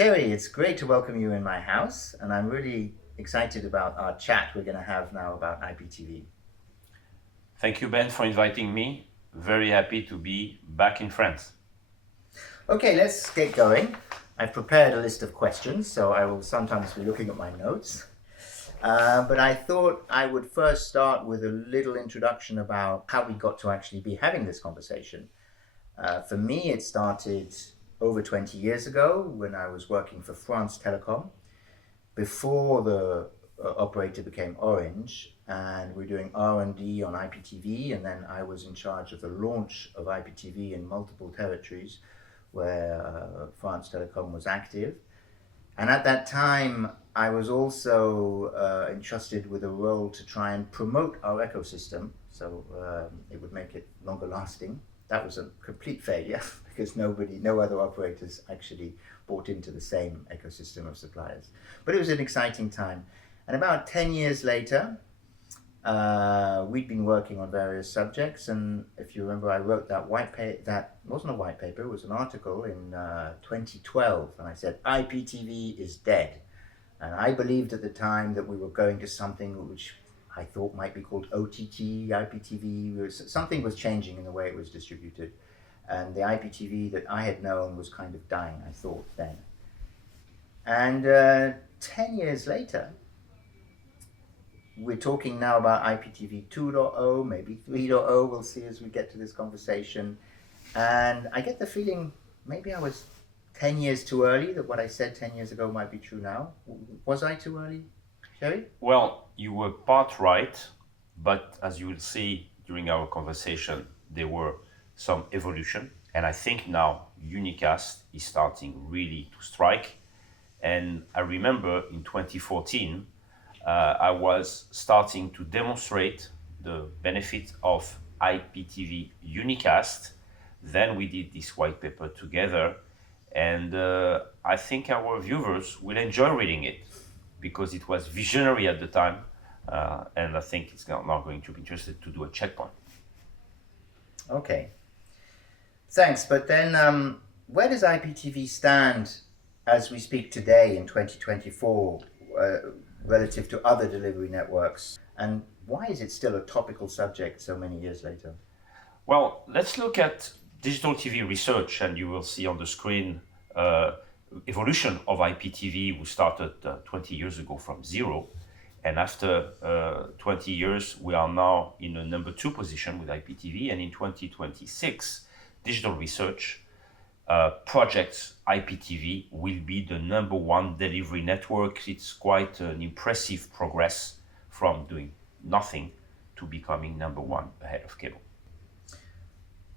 Thierry, it's great to welcome you in my house, and I'm really excited about our chat we're going to have now about IPTV. Thank you, Ben, for inviting me. Very happy to be back in France. Okay, let's get going. I've prepared a list of questions, so I will sometimes be looking at my notes. But I thought I would first start with a little introduction about how we got to actually be having this conversation. For me, it started over 20 years ago when I was working for France Telecom before the operator became Orange, and we're doing R&D on IPTV, and then I was in charge of the launch of IPTV in multiple territories where France Telecom was active. And at that time, I was also entrusted with a role to try and promote our ecosystem, so it would make it longer lasting. That was a complete failure because no other operators actually bought into the same ecosystem of suppliers. But it was an exciting time. And about 10 years later, we'd been working on various subjects. And if you remember, I wrote that white paper, that wasn't a white paper, it was an article in 2012. And I said, IPTV is dead. And I believed at the time that we were going to something which I thought might be called OTT, IPTV. Something was changing in the way it was distributed. And the IPTV that I had known was kind of dying, I thought then. And 10 years later, we're talking now about IPTV 2.0, maybe 3.0, we'll see as we get to this conversation. And I get the feeling maybe I was 10 years too early, that what I said 10 years ago might be true now. Was I too early, Thierry? Well, you were part right, but as you will see during our conversation, there were some evolution. And I think now Unicast is starting really to strike. And I remember in 2014, I was starting to demonstrate the benefit of IPTV Unicast. Then we did this white paper together. And I think our viewers will enjoy reading it because it was visionary at the time. And I think it's now going to be interested to do a checkpoint. Okay. Thanks. But then where does IPTV stand as we speak today in 2024 relative to other delivery networks? And why is it still a topical subject so many years later? Well, let's look at digital TV research, and you will see on the screen evolution of IPTV. We started 20 years ago from zero. And after 20 years, we are now in a number 2 position with IPTV. And in 2026, digital research projects IPTV will be the number 1 delivery network. It's quite an impressive progress from doing nothing to becoming number 1 ahead of cable.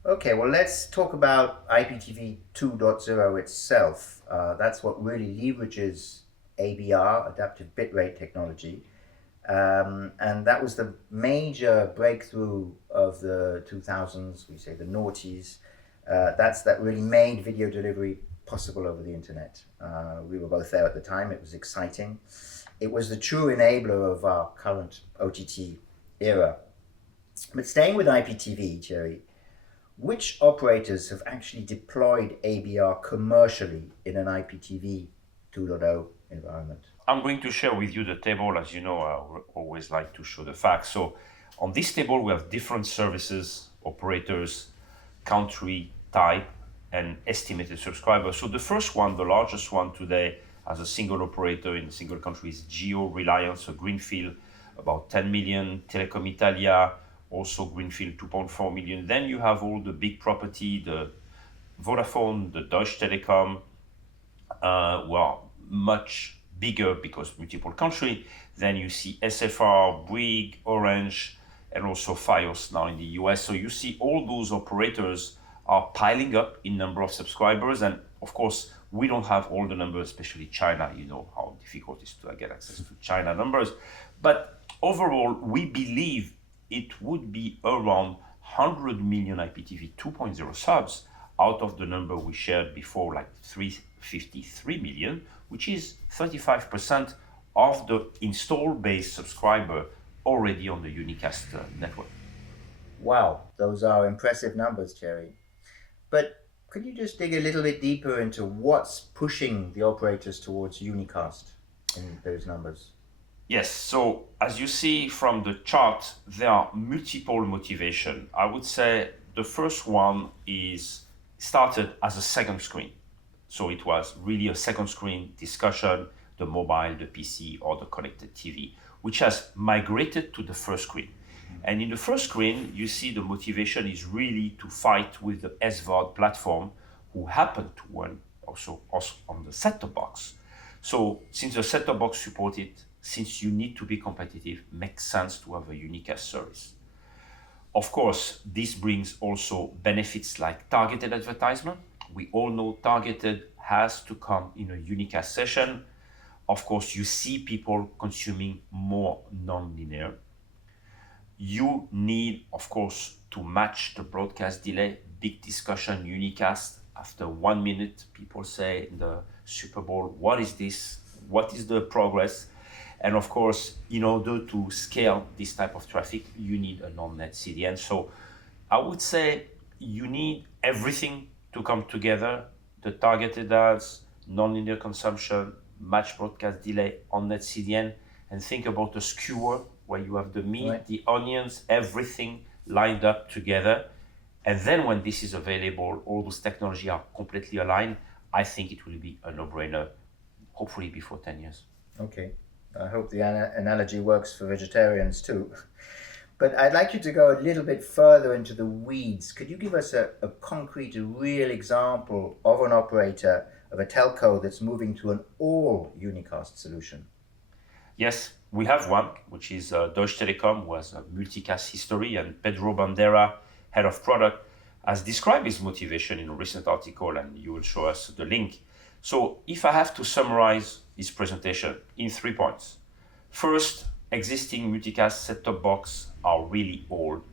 Okay, well, let's talk about IPTV 2.0 itself. That's what really leverages ABR, adaptive bitrate technology. And that was the major breakthrough of the 2000s, we say the noughties. That really made video delivery possible over the internet. We were both there at the time. It was exciting. It was the true enabler of our current OTT era. But staying with IPTV, Thierry, which operators have actually deployed ABR commercially in an IPTV 2.0 environment? I'm going to share with you the table. As you know, I always like to show the facts. So on this table, we have different services, operators, country, type, and estimated subscribers. So the first one, the largest one today as a single operator in a single country is Geo Reliance, so Greenfield, about 10 million, Telecom Italia, also Greenfield, 2.4 million. Then you have all the big property, the Vodafone, the Deutsche Telekom, well, much bigger because multiple country. Then you see SFR, Bouygues, Orange, and also Fios now in the US. So you see all those operators are piling up in number of subscribers. And of course, we don't have all the numbers, especially China. You know how difficult it is to get access to China numbers. But overall, we believe it would be around 100 million IPTV 2.0 subs out of the number we shared before, like 353 million, which is 35% of the install base subscriber already on the Unicast network. Wow, those are impressive numbers, Thierry. But Could you just dig a little bit deeper into what's pushing the operators towards Unicast in those numbers? Yes, so as you see from the chart, there are multiple motivation. I would say the first one is started as a second screen. So it was really a second screen discussion, the mobile, the PC, or the connected TV, which has migrated to the first screen. And in the first screen, you see the motivation is really to fight with the SVOD platform, who happen to run also on the set-top box. So since the set-top box support it, since you need to be competitive, makes sense to have a Unicast service. Of course, this brings also benefits like targeted advertisement. We all know targeted has to come in a Unicast session. Of course, you see people consuming more non-linear. You need, of course, to match the broadcast delay. Big discussion, Unicast. After 1 minute, people say in the Super Bowl, what is this? What is the progress? And of course, in order to scale this type of traffic, you need a non-net CDN. So I would say you need everything to come together. The targeted ads, non-linear consumption, match broadcast delay, on-net CDN, and think about a skewer where you have the meat, Right. the onions, everything lined up together. And then when this is available, all those technology are completely aligned. I think it will be a no-brainer, hopefully before 10 years. Okay. I hope the analogy works for vegetarians too. But I'd like you to go a little bit further into the weeds. Could you give us a concrete, a real example of an operator, of a telco that's moving to an all Unicast solution? Yes, we have one, which is Deutsche Telekom, who has a multicast history, and Pedro Bandera, head of product, has described his motivation in a recent article, and you will show us the link. So if I have to summarize his presentation in 3 points. First, existing multicast set-top box are really old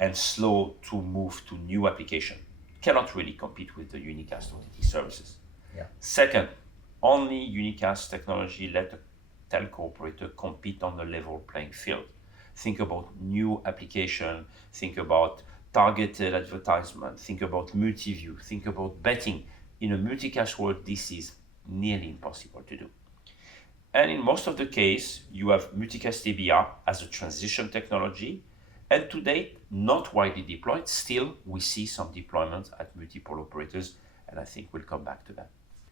and slow to move to new application. Cannot really compete with the Unicast OTT services. Yeah. Second, only Unicast technology let a telco operator compete on a level playing field. Think about new application, think about targeted advertisement, think about multi-view, think about betting. In a multicast world, this is nearly impossible to do. And in most of the case, you have Multicast ABR as a transition technology, and to date, not widely deployed. Still, we see some deployments at multiple operators, and I think we'll come back to that.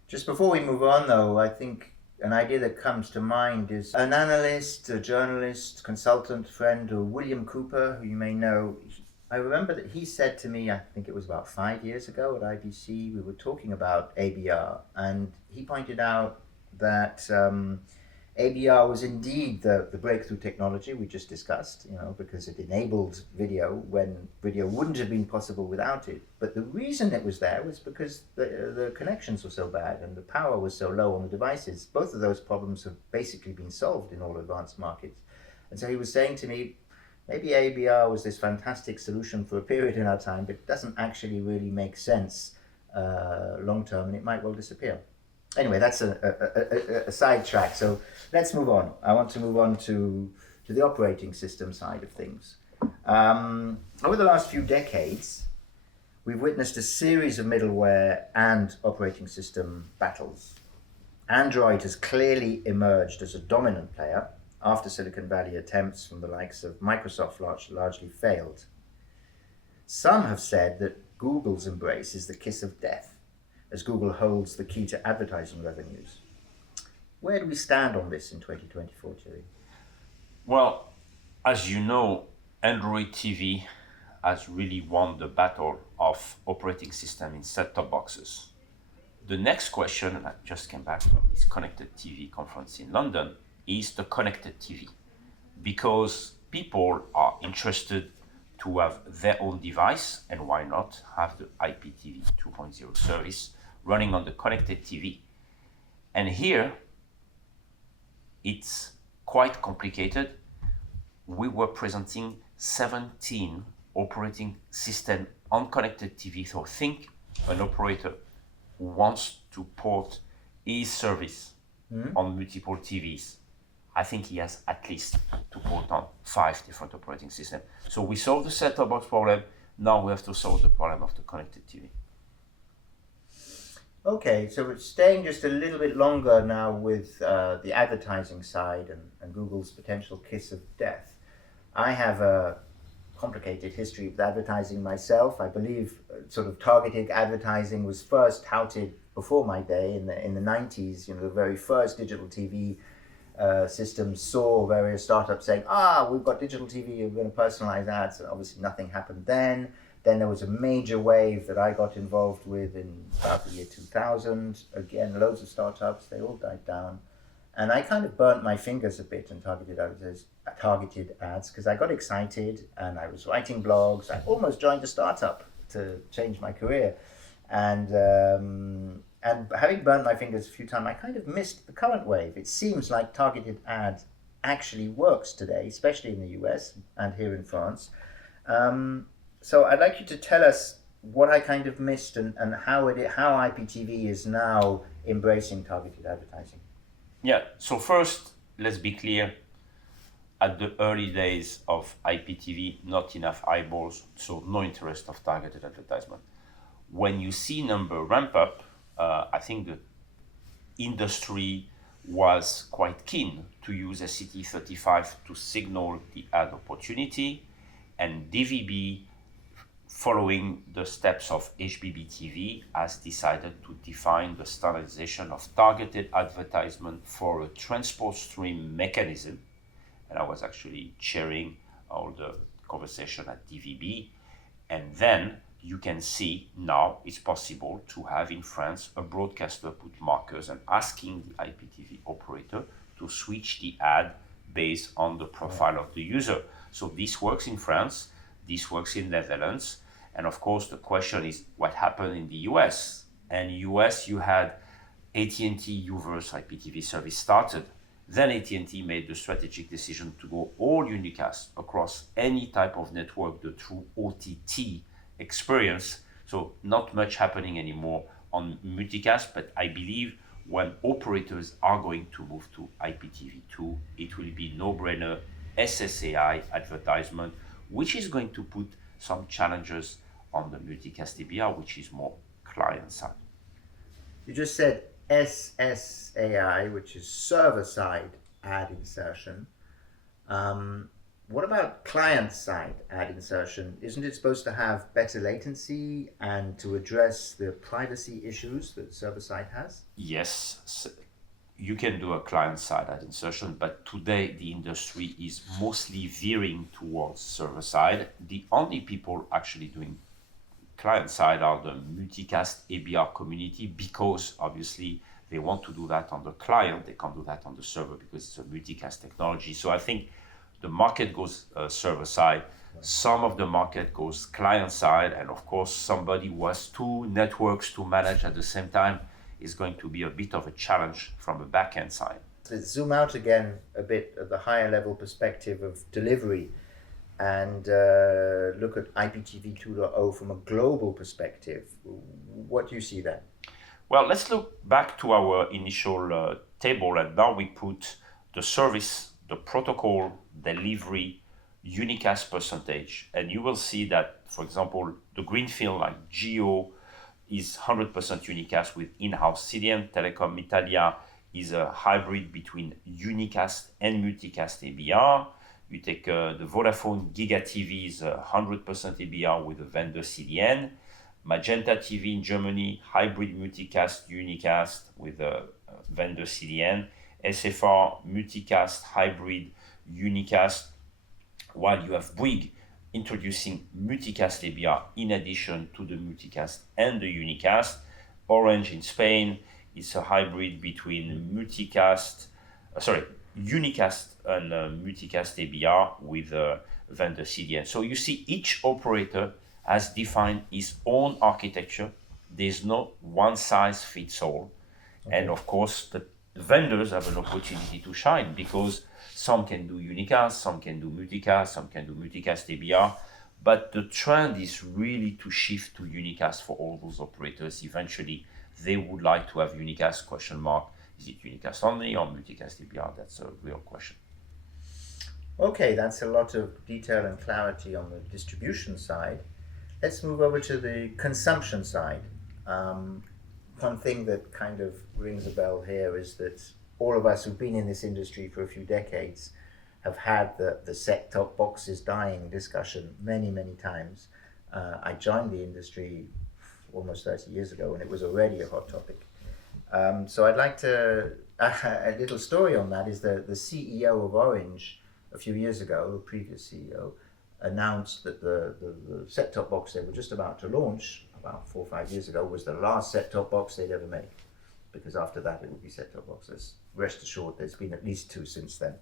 Just before we move on though, I think an idea that comes to mind is an analyst, a journalist, consultant, friend, William Cooper, who you may know. I remember that he said to me, I think it was about 5 years ago at IBC, we were talking about ABR, and he pointed out that ABR was indeed the breakthrough technology we just discussed, because it enabled video when video wouldn't have been possible without it. But the reason it was there was because the connections were so bad and the power was so low on the devices. Both of those problems have basically been solved in all advanced markets. And so he was saying to me, maybe ABR was this fantastic solution for a period in our time, but it doesn't actually really make sense long term, and it might well disappear. Anyway, that's a sidetrack. So let's move on. I want to move on to the operating system side of things. Over the last few decades, we've witnessed a series of middleware and operating system battles. Android has clearly emerged as a dominant player after Silicon Valley attempts from the likes of Microsoft largely failed. Some have said that Google's embrace is the kiss of death, as Google holds the key to advertising revenues. Where do we stand on this in 2024, Thierry? Well, as you know, Android TV has really won the battle of operating system in set-top boxes. The next question, and I just came back from this connected TV conference in London, is the connected TV. Because people are interested to have their own device, and why not have the IPTV 2.0 service running on the connected TV. And here, it's quite complicated. We were presenting 17 operating system on connected TV. So think an operator who wants to port his service on multiple TVs. I think he has at least to port on 5 different operating systems. So we solved the set-top box problem. Now we have to solve the problem of the connected TV. Okay, so we're staying just a little bit longer now with the advertising side and Google's potential kiss of death. I have a complicated history with advertising myself. I believe sort of targeted advertising was first touted before my day in the 90s. You know, the very first digital TV systems saw various startups saying, we've got digital TV, we're going to personalize ads. And obviously nothing happened then. Then there was a major wave that I got involved with in about the year 2000. Again, loads of startups, they all died down. And I kind of burnt my fingers a bit in targeted ads because I got excited and I was writing blogs. I almost joined a startup to change my career. And having burnt my fingers a few times, I kind of missed the current wave. It seems like targeted ads actually works today, especially in the US and here in France. So I'd like you to tell us what I kind of missed and how IPTV is now embracing targeted advertising. Yeah, so first, let's be clear. At the early days of IPTV, not enough eyeballs, so no interest of targeted advertisement. When you see number ramp up, I think the industry was quite keen to use SCT35 to signal the ad opportunity, and DVB, following the steps of HBBTV, has decided to define the standardization of targeted advertisement for a transport stream mechanism. And I was actually chairing all the conversation at DVB. And then you can see now it's possible to have in France a broadcaster put markers and asking the IPTV operator to switch the ad based on the profile of the user. So this works in France, this works in Netherlands. And of course, the question is what happened in the US? And US, you had AT&T Uverse IPTV service started. Then AT&T made the strategic decision to go all Unicast across any type of network, the true OTT experience. So not much happening anymore on Multicast, but I believe when operators are going to move to IPTV2, it will be no-brainer SSAI advertisement, which is going to put some challenges on the Multicast ABR, which is more client side. You just said SSAI, which is server-side ad insertion. What about client-side ad insertion? Isn't it supposed to have better latency and to address the privacy issues that server-side has? Yes, you can do a client-side ad insertion, but today the industry is mostly veering towards server-side. The only people actually doing client-side are the Multicast ABR community, because obviously they want to do that on the client, they can't do that on the server because it's a multicast technology. So I think the market goes server-side, some of the market goes client-side, and of course somebody who has two networks to manage at the same time is going to be a bit of a challenge from a back-end side. Let's zoom out again a bit at the higher level perspective of delivery and look at IPTV 2.0 from a global perspective. What do you see there? Well, let's look back to our initial table, and now we put the service, the protocol, delivery, Unicast percentage, and you will see that, for example, the greenfield like Geo is 100% Unicast with in-house CDN. Telecom Italia is a hybrid between Unicast and Multicast ABR. You take the Vodafone Giga TV is 100% ABR with a vendor CDN. Magenta TV in Germany, hybrid Multicast Unicast with a vendor CDN. SFR Multicast hybrid Unicast, while you have Bouygues introducing Multicast ABR in addition to the Multicast and the Unicast. Orange in Spain is a hybrid between Unicast and Multicast ABR with a vendor CDN. So you see each operator has defined its own architecture. There's no one size fits all. Okay. And of course, the vendors have an opportunity to shine because some can do Unicast, some can do Multicast, some can do Multicast ABR. But the trend is really to shift to Unicast for all those operators. Eventually, they would like to have Unicast, question mark. Is it Unicast only or Multicast ABR? That's a real question. Okay, that's a lot of detail and clarity on the distribution side. Let's move over to the consumption side. one thing that kind of rings a bell here is that all of us who've been in this industry for a few decades have had the set-top boxes dying discussion many, many times. I joined the industry almost 30 years ago, and it was already a hot topic. So I'd like to, a little story on that is the CEO of Orange a few years ago, the previous CEO, announced that the set-top box they were just about to launch about 4 or 5 years ago was the last set-top box they'd ever make, because after that it would be set-top boxes. Rest assured, there's been at least 2 since then.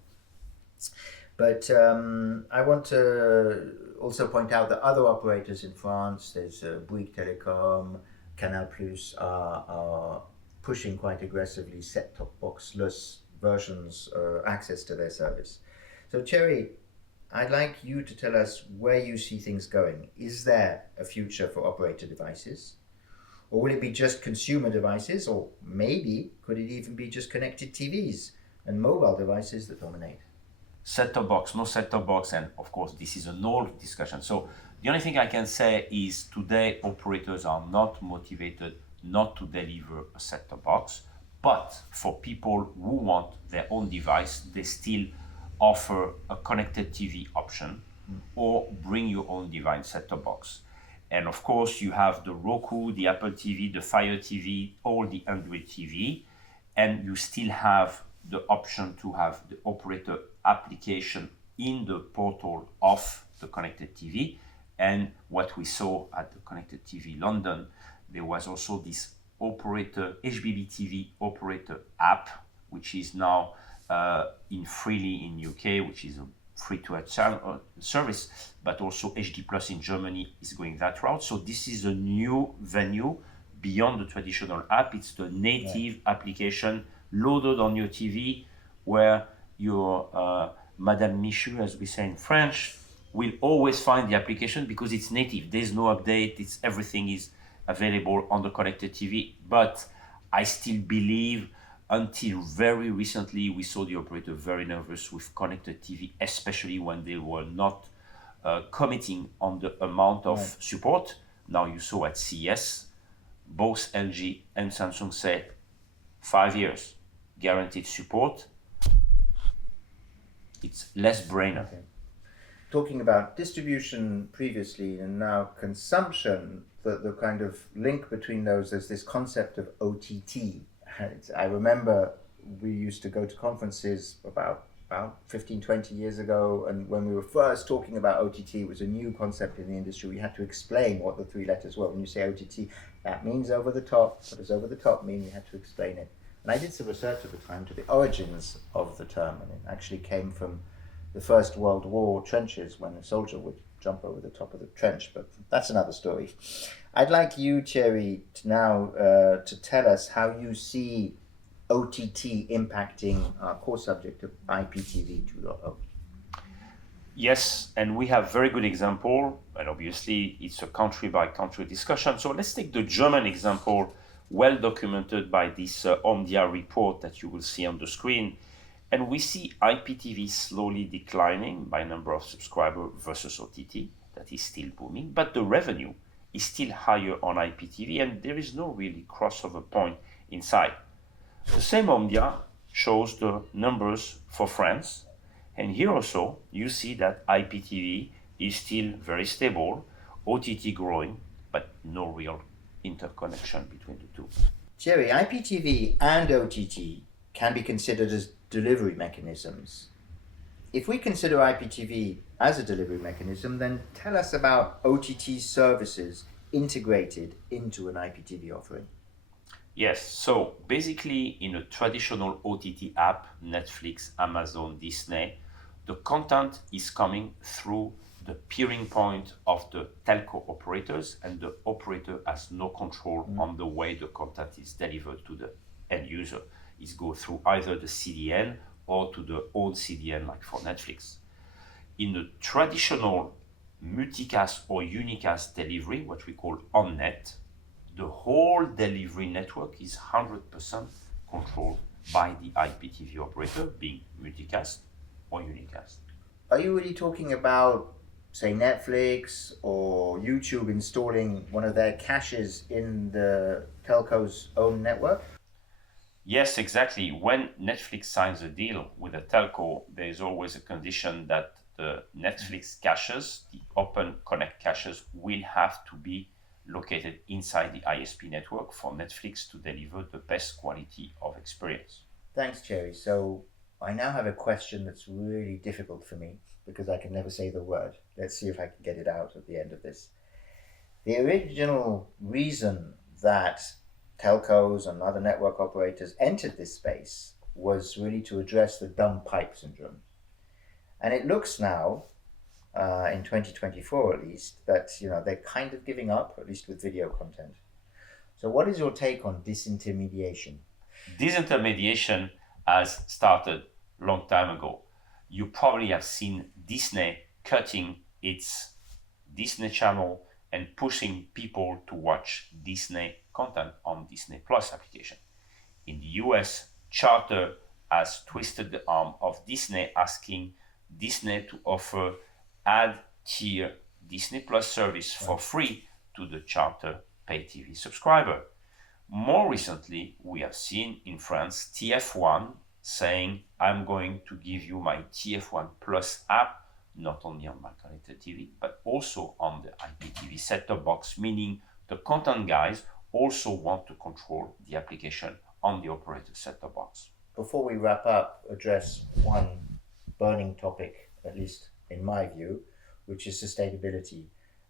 But I want to also point out that other operators in France, there's Bouygues Telecom, Canal Plus, are pushing quite aggressively set-top box-less versions, access to their service. So Thierry, I'd like you to tell us where you see things going. Is there a future for operator devices? Or will it be just consumer devices? Or maybe could it even be just connected TVs and mobile devices that dominate? Set-top box, no set-top box, and of course this is an old discussion. So the only thing I can say is today operators are not motivated not to deliver a set-top box, but for people who want their own device, they still offer a connected TV option or bring your own device set-top box. And of course you have the Roku, the Apple TV, the Fire TV, all the Android TV, and you still have the option to have the operator application in the portal of the connected TV. And what we saw at the Connected TV London, there was also this operator, HBB TV operator app, which is now in freely in UK, which is a free-to-air service, but also HD Plus in Germany is going that route. So this is a new venue beyond the traditional app. It's the native application loaded on your TV, where your Madame Michu, as we say in French, will always find the application because it's native. There's no update. Everything is available on the connected TV. But I still believe, until very recently, we saw the operator very nervous with connected TV, especially when they were not committing on the amount of support. Now you saw at CES, both LG and Samsung said 5 years guaranteed support. It's less brainer. Okay. Talking about distribution previously and now consumption, the kind of link between those, there's this concept of OTT. I remember we used to go to conferences about 15, 20 years ago, and when we were first talking about OTT, it was a new concept in the industry. We had to explain what the 3 letters were. When you say OTT, that means over the top. What does over the top mean? We had to explain it. And I did some research at the time to the origins of the term, and it actually came from the First World War trenches, when a soldier would jump over the top of the trench, but that's another story. I'd like you, Thierry, to now to tell us how you see OTT impacting our core subject of IPTV 2.0. Yes, and we have very good example, and obviously it's a country by country discussion. So let's take the German example, well documented by this Omdia report that you will see on the screen. And we see IPTV slowly declining by number of subscribers versus OTT, that is still booming, but the revenue is still higher on IPTV, and there is no really crossover point inside. The same Omdia shows the numbers for France, and here also you see that IPTV is still very stable, OTT growing, but no real interconnection between the two. Thierry, IPTV and OTT can be considered as delivery mechanisms. If we consider IPTV as a delivery mechanism, then tell us about OTT services integrated into an IPTV offering. Yes, so basically in a traditional OTT app, Netflix, Amazon, Disney, the content is coming through the peering point of the telco operators, and the operator has no control on the way the content is delivered to the end user. It goes through either the CDN or to the old CDN, like for Netflix. In the traditional Multicast or Unicast delivery, what we call on-net, the whole delivery network is 100% controlled by the IPTV operator, being Multicast or Unicast. Are you really talking about say, Netflix or YouTube installing one of their caches in the telco's own network? Yes, exactly. When Netflix signs a deal with a telco, there is always a condition that the Netflix caches, the Open Connect caches, will have to be located inside the ISP network for Netflix to deliver the best quality of experience. Thanks, Thierry. So I now have a question that's really difficult for me because I can never say the word. Let's see if I can get it out at the end of this. The original reason that telcos and other network operators entered this space was really to address the dumb pipe syndrome. And it looks now, in 2024 at least, that they're kind of giving up, at least with video content. So what is your take on disintermediation? Disintermediation has started a long time ago. You probably have seen Disney cutting its Disney channel and pushing people to watch Disney content on Disney Plus application. In the US, Charter has twisted the arm of Disney, asking Disney to offer ad tier Disney Plus service for free to the Charter pay TV subscriber. More recently, we have seen in France TF1 saying, I'm going to give you my TF1 Plus app, not only on my connected TV, but also on the IPTV set-top box, meaning the content guys also want to control the application on the operator set-top box. Before we wrap up, address one burning topic, at least in my view, which is sustainability.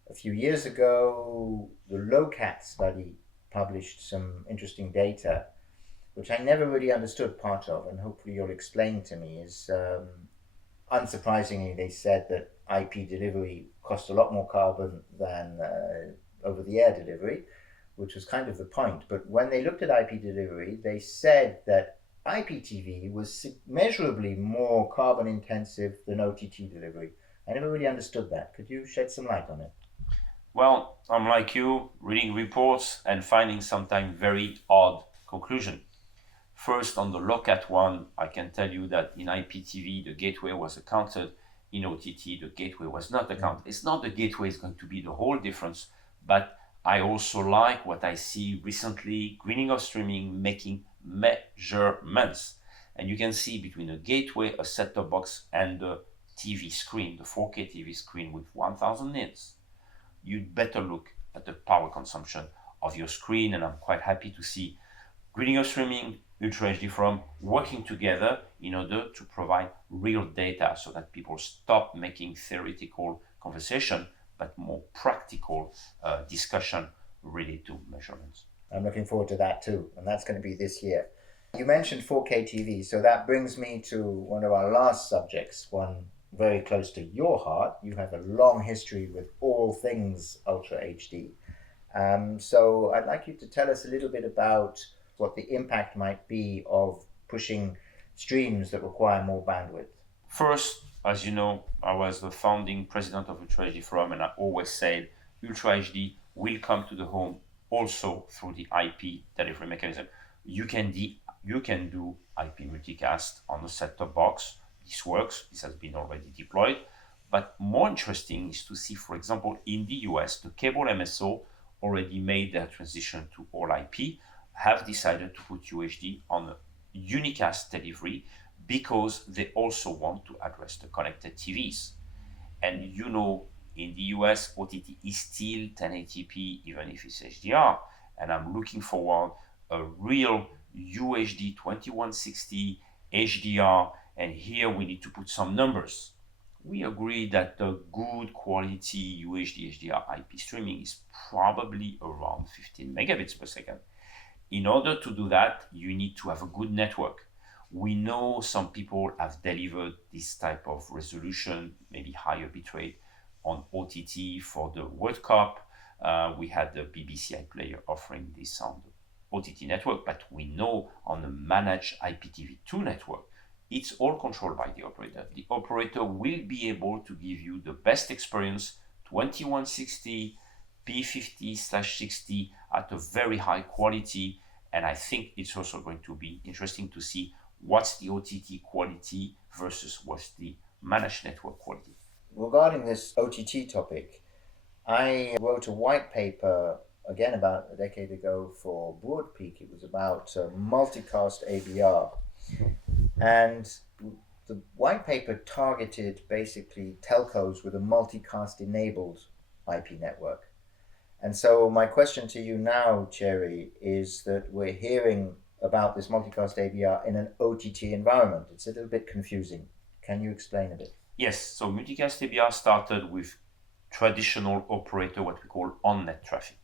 A few years ago, the LOCAT study published some interesting data, which I never really understood part of, and hopefully you'll explain to me, is unsurprisingly, they said that IP delivery cost a lot more carbon than over-the-air delivery, which was kind of the point. But when they looked at IP delivery, they said that IPTV was measurably more carbon intensive than OTT delivery. I never really understood that. Could you shed some light on it? Well, I'm like you, reading reports and finding sometimes very odd conclusion. First, on the LOCAT one, I can tell you that in IPTV, the gateway was accounted. In OTT, the gateway was not accounted. It's not the gateway is going to be the whole difference, but I also like what I see recently, greening of streaming, making measurements. And you can see between a gateway, a set-top box, and the TV screen, the 4K TV screen with 1000 nits. You'd better look at the power consumption of your screen, and I'm quite happy to see greening of streaming, Ultra HD from working together in order to provide real data so that people stop making theoretical conversation, but more practical discussion related to measurements. I'm looking forward to that too, and that's going to be this year. You mentioned 4K TV, so that brings me to one of our last subjects, one very close to your heart. You have a long history with all things Ultra HD. So I'd like you to tell us a little bit about what the impact might be of pushing streams that require more bandwidth. First, as you know, I was the founding president of Ultra HD Forum, and I always said Ultra HD will come to the home also through the IP delivery mechanism. You can do IP multicast on a set-top box. This works. This has been already deployed. But more interesting is to see, for example, in the US, the cable MSO already made their transition to all IP, have decided to put UHD on a Unicast delivery because they also want to address the connected TVs. And you know, in the US, OTT is still 1080p, even if it's HDR. And I'm looking forward a real UHD 2160 HDR. And here we need to put some numbers. We agree that the good quality UHD HDR IP streaming is probably around 15 megabits per second. In order to do that, you need to have a good network. We know some people have delivered this type of resolution, maybe higher bitrate on OTT for the World Cup. We had the BBC iPlayer offering this on the OTT network, but we know on the managed IPTV2 network, it's all controlled by the operator. The operator will be able to give you the best experience, 2160 P50/60 at a very high quality. And I think it's also going to be interesting to see what's the OTT quality versus what's the managed network quality. regarding this OTT topic, I wrote a white paper again about a decade ago for Broadpeak. It was about Multicast ABR. And the white paper targeted basically telcos with a multicast enabled IP network. And so my question to you now, Thierry, is that we're hearing about this multicast ABR in an OTT environment. It's a little bit confusing. Can you explain a bit? Yes, so Multicast ABR started with traditional operator, what we call on-net traffic.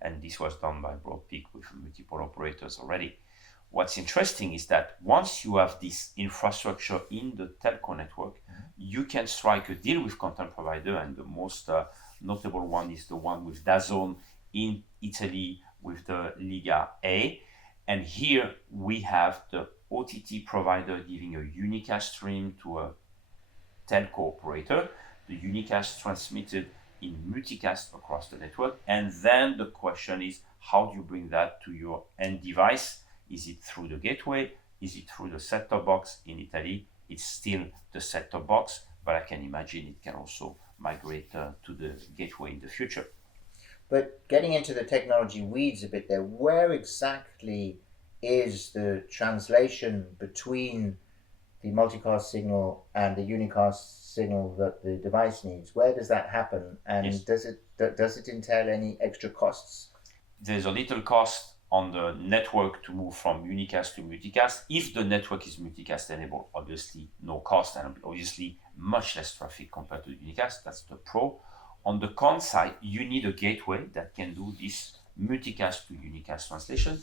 And this was done by Broadpeak with multiple operators already. What's interesting is that once you have this infrastructure in the telco network, you can strike a deal with content provider, and the most notable one is the one with DAZN in Italy with the Liga A. And here we have the OTT provider giving a unicast stream to a telco operator. The unicast transmitted in multicast across the network. And then the question is, how do you bring that to your end device? Is it through the gateway? Is it through the set-top box? In Italy, it's still the set-top box, but I can imagine it can also migrate to the gateway in the future. But getting into the technology weeds a bit there, where exactly is the translation between the multicast signal and the unicast signal that the device needs? Where does that happen? And yes, does it entail any extra costs? There's a little cost on the network to move from unicast to multicast. If the network is multicast enabled, obviously no cost and obviously much less traffic compared to unicast. That's the pro. On the con side, you need a gateway that can do this multicast to unicast translation.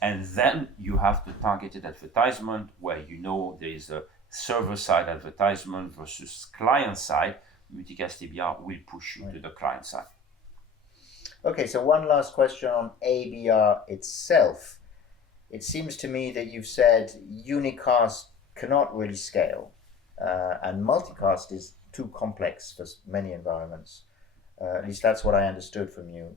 And then you have the targeted advertisement where you know there is a server-side advertisement versus client-side. Multicast ABR will push you to the client side. Okay, so one last question on ABR itself. It seems to me that you've said unicast cannot really scale, and multicast is too complex for many environments. At least that's what I understood from you.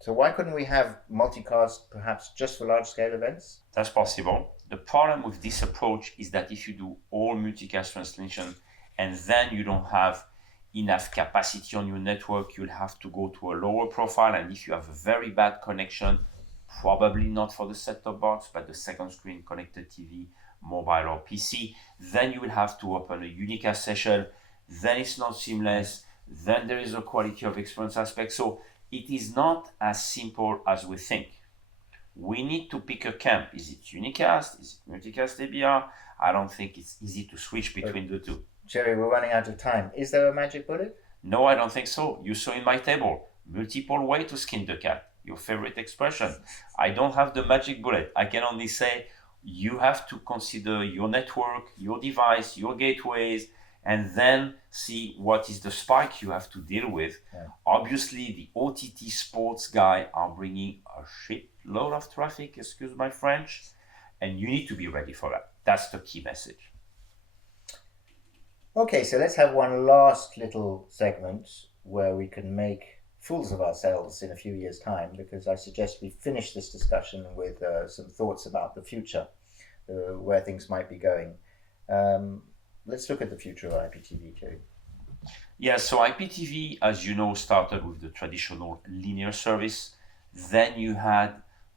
So why couldn't we have multicast perhaps just for large-scale events? That's possible. The problem with this approach is that if you do all multicast translation and then you don't have enough capacity on your network, you'll have to go to a lower profile. And if you have a very bad connection, probably not for the set-top box, but the second screen, connected TV, mobile or PC, then you will have to open a unicast session. Then it's not seamless. Then there is a quality of experience aspect. So it is not as simple as we think. We need to pick a camp. Is it unicast? Is it multicast ABR? I don't think it's easy to switch between the two. Thierry, we're running out of time. Is there a magic bullet? No, I don't think so. You saw in my table, multiple ways to skin the cat. Your favorite expression. I don't have the magic bullet. I can only say you have to consider your network, your device, your gateways, and then see what is the spike you have to deal with. Yeah. Obviously, the OTT sports guy are bringing a shitload of traffic, excuse my French, and you need to be ready for that. That's the key message. Okay, so let's have one last little segment where we can make fools of ourselves in a few years' time, because I suggest we finish this discussion with some thoughts about the future, where things might be going. Let's look at the future of IPTV, Thierry. Yeah, so IPTV, as you know, started with the traditional linear service. Then you had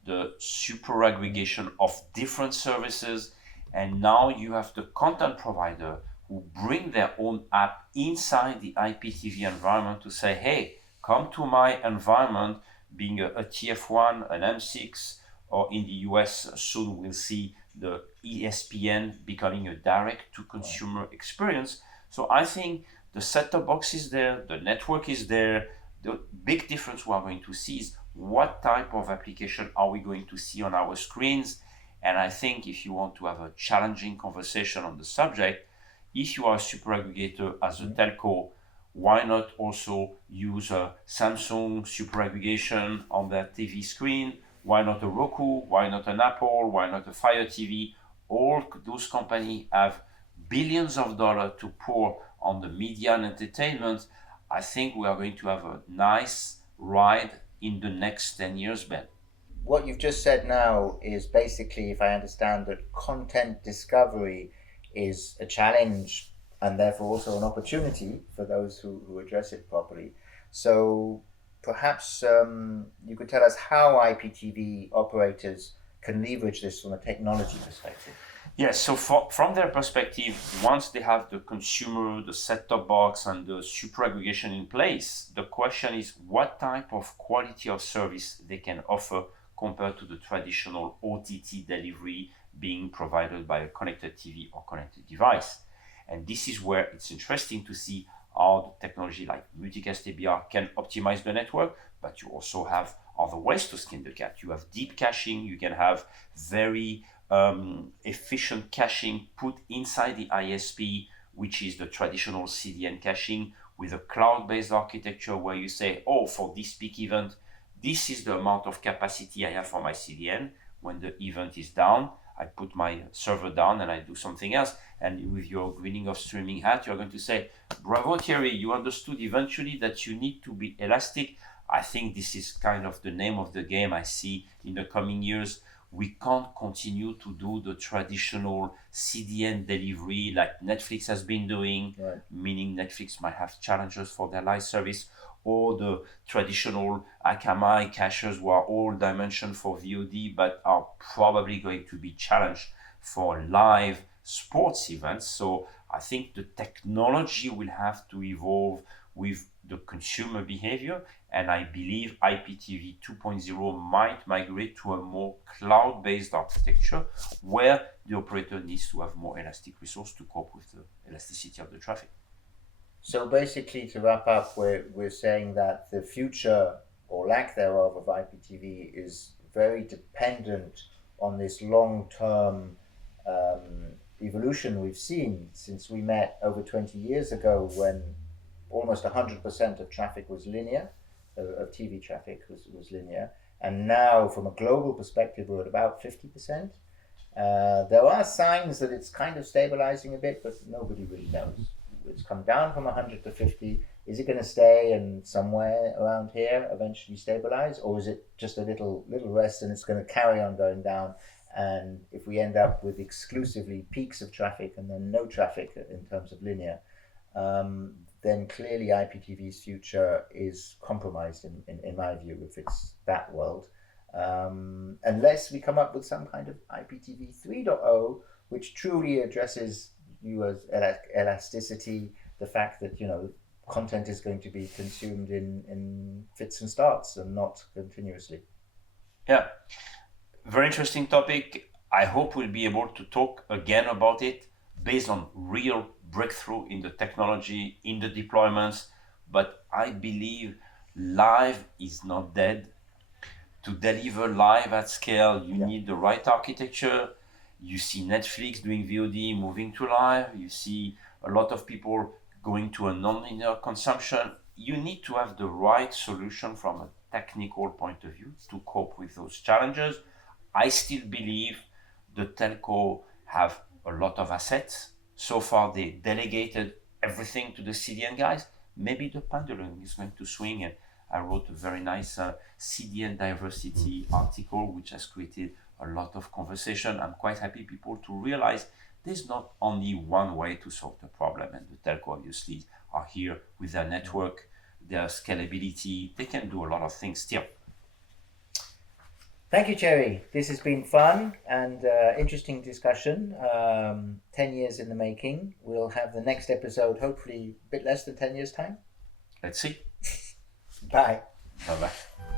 the super aggregation of different services, and now you have the content provider who bring their own app inside the IPTV environment to say, hey, come to my environment, being a TF1, an M6, or in the US, soon we'll see the ESPN becoming a direct-to-consumer experience. So I think the set-top box is there, the network is there. The big difference we are going to see is what type of application are we going to see on our screens. And I think if you want to have a challenging conversation on the subject, if you are a super aggregator as a telco, why not also use a Samsung super aggregation on their TV screen? Why not a Roku? Why not an Apple? Why not a Fire TV? All those companies have billions of dollars to pour on the media and entertainment. I think we are going to have a nice ride in the next 10 years, Ben. What you've just said now is basically, if I understand, that content discovery is a challenge and therefore also an opportunity for those who address it properly. So perhaps you could tell us how IPTV operators can leverage this from a technology perspective. Yes, so from their perspective, once they have the consumer, the set-top box, and the super aggregation in place, the question is what type of quality of service they can offer compared to the traditional OTT delivery being provided by a connected TV or connected device. And this is where it's interesting to see how the technology like Multicast ABR can optimize the network, but you also have other ways to skin the cat. You have deep caching, you can have very efficient caching put inside the ISP, which is the traditional CDN caching with a cloud-based architecture where you say, oh, for this peak event, this is the amount of capacity I have for my CDN. When the event is down, I put my server down and I do something else. And with your greening of streaming hat, you're going to say, bravo, Thierry, you understood eventually that you need to be elastic. I think this is kind of the name of the game I see in the coming years. We can't continue to do the traditional CDN delivery like Netflix has been doing, right. Meaning Netflix might have challenges for their live service, or the traditional Akamai cachers who are all dimensioned for VOD but are probably going to be challenged for live sports events. So I think the technology will have to evolve with the consumer behavior, and I believe IPTV 2.0 might migrate to a more cloud-based architecture where the operator needs to have more elastic resource to cope with the elasticity of the traffic. So basically, to wrap up, we're saying that the future or lack thereof of IPTV is very dependent on this long-term evolution we've seen since we met over 20 years ago, when almost 100% of traffic was linear, of TV traffic was linear, and now from a global perspective we're at about 50%. There are signs that it's kind of stabilizing a bit, but nobody really knows. It's come down from 100 to 50. Is it going to stay and somewhere around here eventually stabilize, or is it just a little rest and it's going to carry on going down? And if we end up with exclusively peaks of traffic and then no traffic in terms of linear, then clearly IPTV's future is compromised in my view, if it's that world. Unless we come up with some kind of IPTV 3.0, which truly addresses you as elasticity, the fact that, content is going to be consumed in fits and starts and not continuously. Yeah, very interesting topic. I hope we'll be able to talk again about it based on real breakthrough in the technology, in the deployments. But I believe live is not dead. To deliver live at scale, you need the right architecture. You see Netflix doing VOD, moving to live. You see a lot of people going to a non-linear consumption. You need to have the right solution from a technical point of view to cope with those challenges. I still believe the telco have a lot of assets. So far, they delegated everything to the CDN guys. Maybe the pendulum is going to swing, and I wrote a very nice CDN diversity article, which has created a lot of conversation. I'm quite happy people to realize there's not only one way to solve the problem, and the telco obviously are here with their network, their scalability. They can do a lot of things still. Thank you, Thierry. This has been fun and interesting discussion. 10 years in the making. We'll have the next episode hopefully a bit less than 10 years' time. Let's see. Bye. Bye-bye.